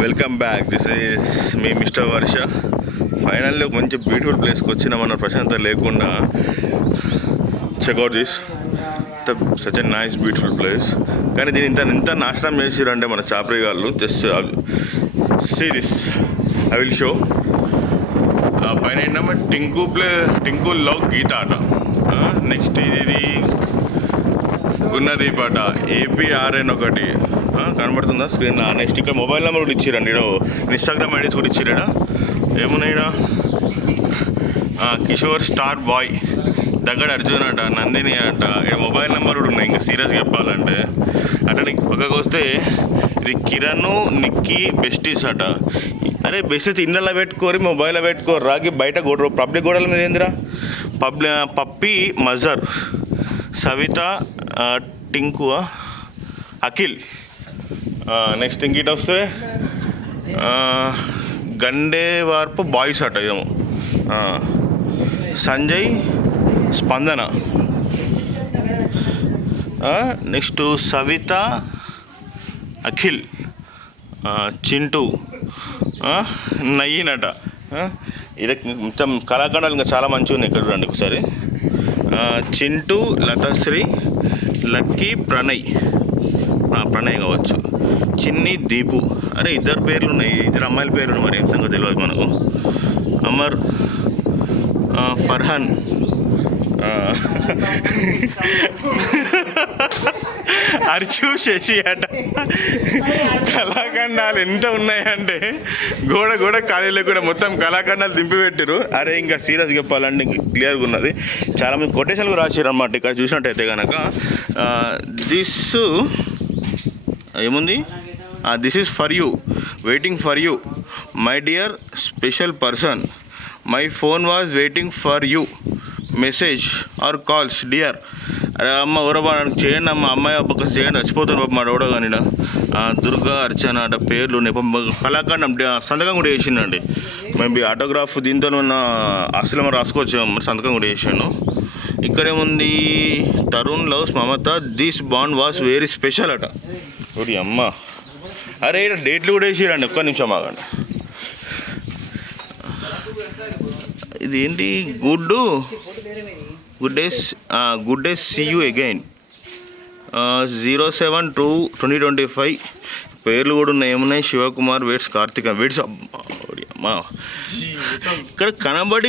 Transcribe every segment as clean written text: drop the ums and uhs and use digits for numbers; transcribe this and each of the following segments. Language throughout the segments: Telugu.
Welcome back. This is me mister Varsha. Finally ఒక మంచి బ్యూటిఫుల్ ప్లేస్కి వచ్చినామన్న ప్రశాంతత లేకుండా. Checkout this, such a nice beautiful place. కానీ దీని ఇంత నాశనం చేసిరంటే మన చాపరి గాళ్ళు. Just series I will show. పైన ఏంటంటే టింకు లవ్ గీత ఆట. నెక్స్ట్ ఇది గున్నదీప్ ఆట, APRN ఒకటి కనబడుతుందా స్క్రీన్. నెక్స్ట్ ఇక్కడ మొబైల్ నెంబర్ కూడా ఇచ్చిరండి, ఇన్స్టాగ్రామ్ ఐడీస్ కూడా ఇచ్చిరా. ఏమున్నాయినా కిషోర్ స్టార్ బాయ్, దగ్గర అర్జున్ అట, నందిని అట. ఇక్కడ మొబైల్ నెంబర్ కూడా ఉన్నాయి. ఇంకా సీరియస్గా చెప్పాలంటే అట్లా నీకు పక్కకు వస్తే ఇది కిరణ్, నిక్కీ, బెస్టీస్ అట. అరే బెస్టీస్ ఇళ్ళలో పెట్టుకోరి, మొబైల్లో పెట్టుకోరు రాగి. బయట పబ్లిక్ గోడల మీద ఏందిరా పప్పి, మజర్, సవిత, టింకు, అఖిల్. నెక్స్ట్ ఇంకిట వస్తే గండేవార్పు బాయ్స్ అట ఏమో, సంజయ్, స్పందన. నెక్స్ట్ సవిత, అఖిల్, చింటూ, నయీన్ అట. ఇది మొత్తం కళాఖండాలు ఇంకా చాలా మంచిగా ఉన్నాయి. ఇక్కడ రండి ఒకసారి. చింటూ, లతశ్రీ, లక్కీ, ప్రణయ్ కావచ్చు, చిన్ని, దీపు. అరే ఇద్దరు పేర్లు ఉన్నాయి, ఇద్దరు అమ్మాయిల పేర్లు. మరి ఏం సంగతి తెలియదు మనకు. అమర్, ఫర్హాన్, అర్చు, శశి అట. కళాఖండాలు ఎంత ఉన్నాయంటే గోడ ఖాళీలో కూడా మొత్తం కళాఖండాలు దింపి పెట్టారు. అరే ఇంకా సీరియస్గా చెప్పాలంటే ఇంక క్లియర్గా ఉన్నది. చాలామంది కొటేషన్లు రాశారు అన్నమాట. ఇక్కడ చూసినట్టయితే కనుక దిస్ ఏముంది, this is for you, waiting for you my dear special person, my phone was waiting for you, message or calls dear. అరే అమ్మ ఊరబా చేయండి అమ్మ, అమ్మాయి పక్క చేయండి, చచ్చిపోతుంది పాప మా డోడ కానీ. దుర్గా, అర్చన అట పేర్లు ఉన్నాయి. కళాఖండం సంతకం కూడా వేసిండండి. మేబీ ఆటోగ్రాఫ్ దీంతో ఉన్న అసలు మనం రాసుకోవచ్చు. మరి సంతకం కూడా వేసాను. ఇక్కడేముంది, Tarun loves Mamata, this bond was very special అట. ఒకటి అమ్మ. అరే ఇక్కడ డేట్లు కూడా వేసిరండి. ఒక్క నిమిషం ఆగండి. ఇది ఏంటి, good days see you again, 07/2/2025. పేర్లు కూడా ఉన్నాయి. ఏమున్నాయి, శివకుమార్, వెయిట్స్, కార్తిక, వెయిట్స్. అమ్మా ఇక్కడ కనబడి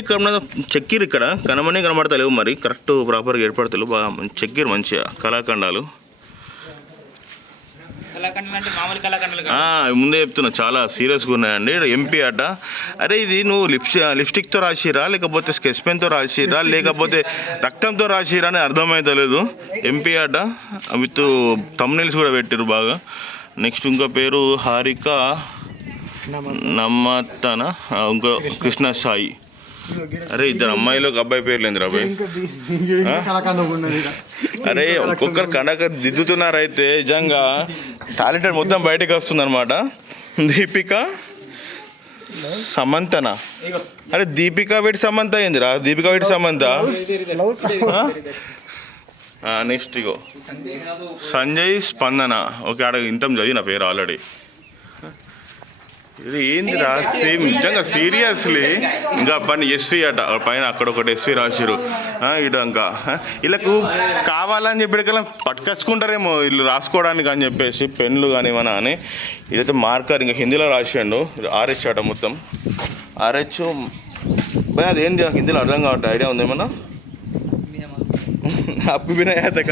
చెక్కిరు. ఇక్కడ కనబడతలేవు, మరి కరెక్ట్ ప్రాపర్గా ఏర్పడతలేవు. బాగా చెక్కిరు మంచిగా కళాఖండాలు. ముందే చెప్తున్నా చాలా సీరియస్గా ఉన్నాయండి. MP అట. అరే ఇది నువ్వు లిప్స్టిక్తో రాసిరా, లేకపోతే స్కెచ్ పెన్తో రాసిరా, లేకపోతే రక్తంతో రాసిరా అని అర్థమైతలేదు. MP అట. విత్ థంబ్నెయిల్స్ కూడా పెట్టారు బాగా. నెక్స్ట్ ఇంకో పేరు హారిక, నమ్మతన, ఇంకో కృష్ణ సాయి. అరే ఇద్దరు అమ్మాయిలు, ఒక అబ్బాయి పేర్లు ఏంది రాబాయ్. అరే ఒక్కొక్కరు కనక దిద్దుతున్నారు. అయితే నిజంగా టాలెంటెడ్ మొత్తం బయటకు వస్తుంది అనమాట. దీపిక, సమంతన. అరే దీపిక వీటి సమంత ఏందిరా, దీపిక వీటి సమంత. నెక్స్ట్ ఇగో సంజయ్, స్పందన. ఓకే ఆడ ఇంత చదివిన పేరు ఆల్రెడీ. ఇది ఏందిరా సేమ్ నిజంగా సీరియస్లీ. ఇంకా పని SV అట పైన, అక్కడ ఒకటి SV రాసిరు. ఇటు ఇంకా వీళ్ళకు కావాలని చెప్పేకల్లా పట్టుకొచ్చుకుంటారేమో వీళ్ళు రాసుకోవడానికి అని చెప్పేసి, పెన్లు కానీ ఏమన్నా అని. ఇదైతే మార్కర్ ఇంకా హిందీలో రాసిండు. RH అట మొత్తం. RH భయ అది ఏంటి హిందీలో అర్థం కావట్లేదు. ఐడియా ఉంది ఏమన్నా? అప్పి వినాయక.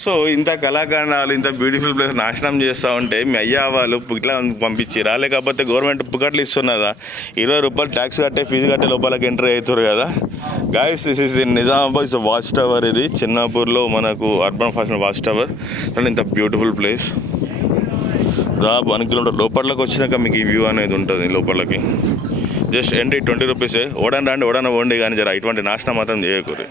సో ఇంత కళాఖండాలు, ఇంత బ్యూటిఫుల్ ప్లేస్ నాశనం చేస్తూ ఉంటే మీ అయ్యా వాళ్ళు ఇట్లా పంపించిరా, లేకపోతే గవర్నమెంట్ పుకట్లు ఇస్తున్నదా? 20 రూపాయలు ట్యాక్స్ కట్టే, ఫీజు కట్టే లోపలికి ఎంట్రీ అవుతారు కదా. Guys this is in Nizamabad. Is watch tower. ఇది చిన్నాపూర్లో మనకు urban fashion watch tower. And ఇంత బ్యూటిఫుల్ ప్లేస్. దాదాపు 1 కిలోమీటర్ లోపలికి వచ్చినాక మీకు ఈ వ్యూ అనేది ఉంటుంది. లోపలికి జస్ట్ ఎంట్రీ 20 రూపీసే. ఓడని రండి, ఓడన ఓండి, కానీ జర ఇటువంటి నాశనం మాత్రం చేయకూడదు.